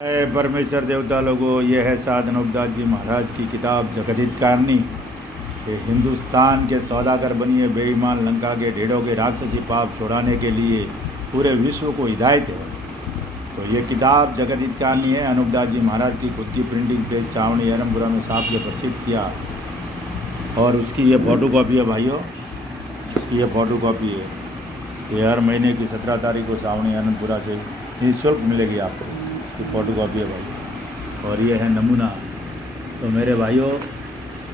परमेश्वर देवता लोगों, ये है साध अनूपदास जी महाराज की किताब जगदित कारणी। ये हिंदुस्तान के सौदागर बनिए बेईमान लंका के ढेड़ों के राक्षसी पाप छुड़ाने के लिए पूरे विश्व को हिदायत है। तो ये किताब जगदित कारणी है। अनूपदास जी महाराज की खुद की प्रिंटिंग प्रेस छावनी एरमपुरा में साफ के प्रसिद्ध किया और उसकी ये फ़ोटो कॉपी है भाइयों, इसकी ये फ़ोटो कॉपी है। ये हर महीने की 17 तारीख को छावनी एरमपुरा से निःशुल्क मिलेगी आपको, की फ़ोटो कॉपी है भाई। और ये है नमूना। तो मेरे भाइयों,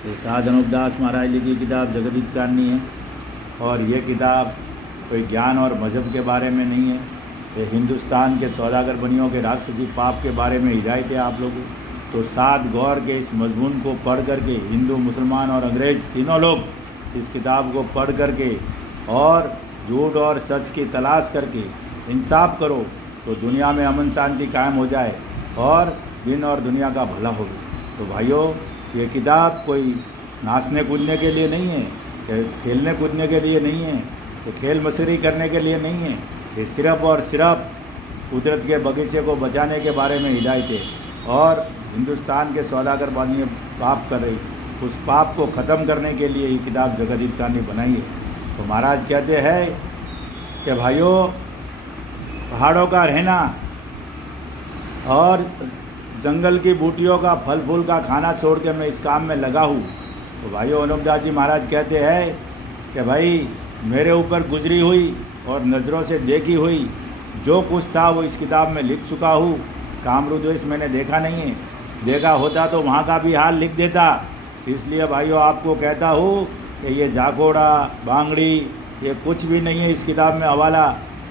ये साध अनूपदास महाराज जी की किताब जगदित कारणी है और ये किताब कोई ज्ञान और मज़हब के बारे में नहीं है। ये हिंदुस्तान के सौदागर बनियों के राक्षसी पाप के बारे में हिदायत है आप लोगों। तो सात गौर के इस मजमून को पढ़ करके हिंदू, मुसलमान और अंग्रेज तीनों लोग इस किताब को पढ़ करके और झूठ और सच की तलाश करके इंसाफ करो तो दुनिया में अमन शांति कायम हो जाए और दिन और दुनिया का भला होगा। तो भाइयों, ये किताब कोई नाचने कूदने के लिए नहीं है, खेलने कूदने के लिए नहीं है, तो खेल मशरी करने के लिए नहीं है। ये सिर्फ और सिर्फ कुदरत के बगीचे को बचाने के बारे में हिदायत है और हिंदुस्तान के सौदागर बानिए पाप कर रही, उस पाप को ख़त्म करने के लिए ये किताब जगदित कारणी बनाई है। तो महाराज कहते हैं कि भाइयों, पहाड़ों का रहना और जंगल की बूटियों का फल फूल का खाना छोड़ के मैं इस काम में लगा हूँ। तो भाइयों, अनूपदास जी महाराज कहते हैं कि भाई, मेरे ऊपर गुजरी हुई और नज़रों से देखी हुई जो कुछ था वो इस किताब में लिख चुका हूँ। कामरूद्वेष मैंने देखा नहीं है, देखा होता तो वहाँ का भी हाल लिख देता। इसलिए भाइयों, आपको कहता हूँ कि ये जाकोड़ा बांगड़ी ये कुछ भी नहीं है इस किताब में हवाला।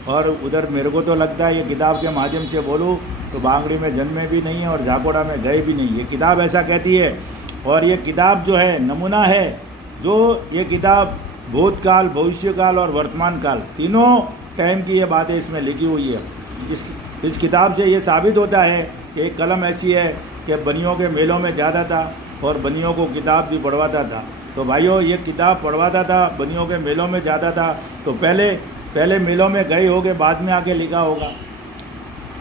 और उधर मेरे को तो लगता है ये किताब के माध्यम से बोलूँ तो बांगड़ी में जन्मे भी नहीं है और झाकोड़ा में गए भी नहीं। ये किताब ऐसा कहती है। और ये किताब जो है नमूना है, जो ये किताब भूतकाल, भविष्यकाल और वर्तमान काल तीनों टाइम की ये बातें इसमें लिखी हुई है। इस किताब से ये साबित होता है कि एक कलम ऐसी है कि बनियों के मेलों में जाता था और बनियों को किताब भी पढ़वाता था। तो भाइयों, ये किताब पढ़वाता था, बनियों के मेलों में जाता था। तो पहले मेलों में गए होगे, बाद में आके लिखा होगा,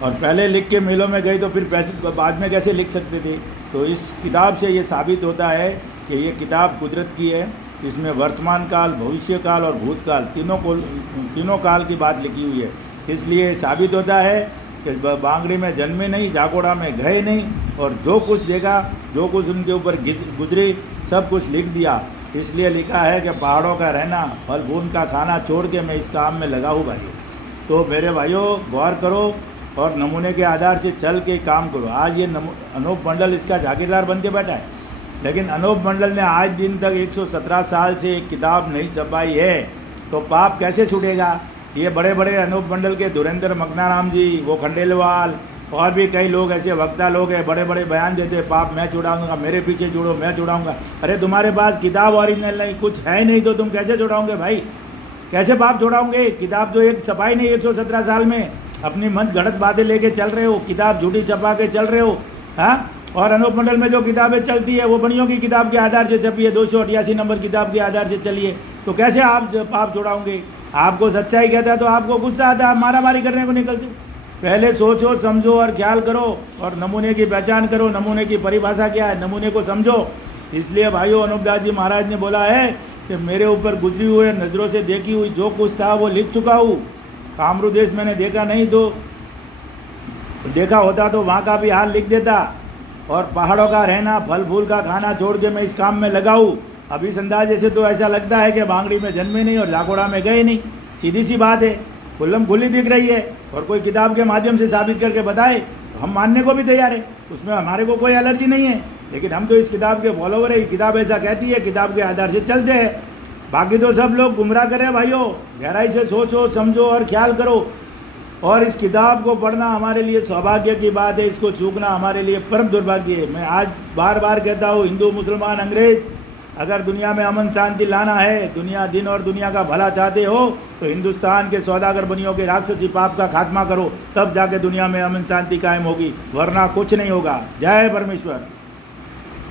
और पहले लिख के मेलों में गए तो फिर बाद में कैसे लिख सकते थे। तो इस किताब से ये साबित होता है कि ये किताब कुदरत की है। इसमें वर्तमान काल, भविष्य काल और भूतकाल तीनों काल की बात लिखी हुई है। इसलिए साबित होता है कि बांगड़ी में जन्मे नहीं, जाकोड़ा में गए नहीं, और जो कुछ देखा, जो कुछ उनके ऊपर गुजरी, सब कुछ लिख दिया। इसलिए लिखा है कि पहाड़ों का रहना, फल फूल का खाना छोड़ के मैं इस काम में लगा हूँ भाई। तो मेरे भाइयों, गौर करो और नमूने के आधार से चल के काम करो। आज ये अनूप मंडल इसका जागीरदार बन के बैठा है, लेकिन अनूप मंडल ने आज दिन तक 117 साल से एक किताब नहीं छपाई है, तो पाप कैसे छूटेगा। ये बड़े बड़े अनूप मंडल के धुरेंद्र मकनाराम जी, वो खंडेलवाल और भी कई लोग ऐसे वक्ता लोग हैं, बड़े बड़े बयान देते, पाप मैं छुड़ाऊंगा, मेरे पीछे जुड़ो, मैं छुड़ाऊंगा। अरे तुम्हारे पास किताब ओरिजिनल नहीं, कुछ है नहीं, तो तुम कैसे छुड़ाओगे भाई, कैसे पाप छुड़ाओगे। किताब तो एक छपाई नहीं 117 साल में, अपनी मन गढ़त बातें लेके चल रहे हो, किताब झूठी छपा के चल रहे हो। हाँ, और अनूप मंडल में जो किताबें चलती है वो बनियों की किताब के आधार से छपी है, 288 नंबर किताब के आधार से चलिए, तो कैसे आप पाप छुड़ाओगे। आपको सच्चाई कहता है तो आपको गुस्सा आता है, आप मारा मारी करने को निकलते। पहले सोचो, समझो और ख्याल करो और नमूने की पहचान करो। नमूने की परिभाषा क्या है, नमूने को समझो। इसलिए भाइयों, अनूपदास जी महाराज ने बोला है कि मेरे ऊपर गुजरी हुई नज़रों से देखी हुई जो कुछ था वो लिख चुका हूँ। कामरूदेश मैंने देखा नहीं, तो देखा होता तो वहाँ का भी हाल लिख देता। और पहाड़ों का रहना, फल फूल का खाना छोड़ के मैं इस काम में लगा हूँ। अभी संदाजे से तो ऐसा लगता है कि बांगड़ी में जन्मे नहीं और जाकोड़ा में गए नहीं। सीधी सी बात है, खुल्लम खुल्ली दिख रही है। और कोई किताब के माध्यम से साबित करके बताए तो हम मानने को भी तैयार है, उसमें हमारे को कोई एलर्जी नहीं है। लेकिन हम तो इस किताब के फॉलोवर है, किताब ऐसा कहती है, किताब के आधार से चलते हैं। बाकी तो सब लोग गुमराह करें भाइयों। गहराई से सोचो, समझो और ख्याल करो। और इस किताब को पढ़ना हमारे लिए सौभाग्य की बात है, इसको चूकना हमारे लिए परम दुर्भाग्य है। मैं आज बार बार कहता हूँ, हिंदू, मुसलमान, अंग्रेज, अगर दुनिया में अमन शांति लाना है, दुनिया दिन और दुनिया का भला चाहते हो, तो हिंदुस्तान के सौदागर बनियों के राक्षसी पाप का खात्मा करो, तब जाके दुनिया में अमन शांति कायम होगी, वरना कुछ नहीं होगा। जय परमेश्वर।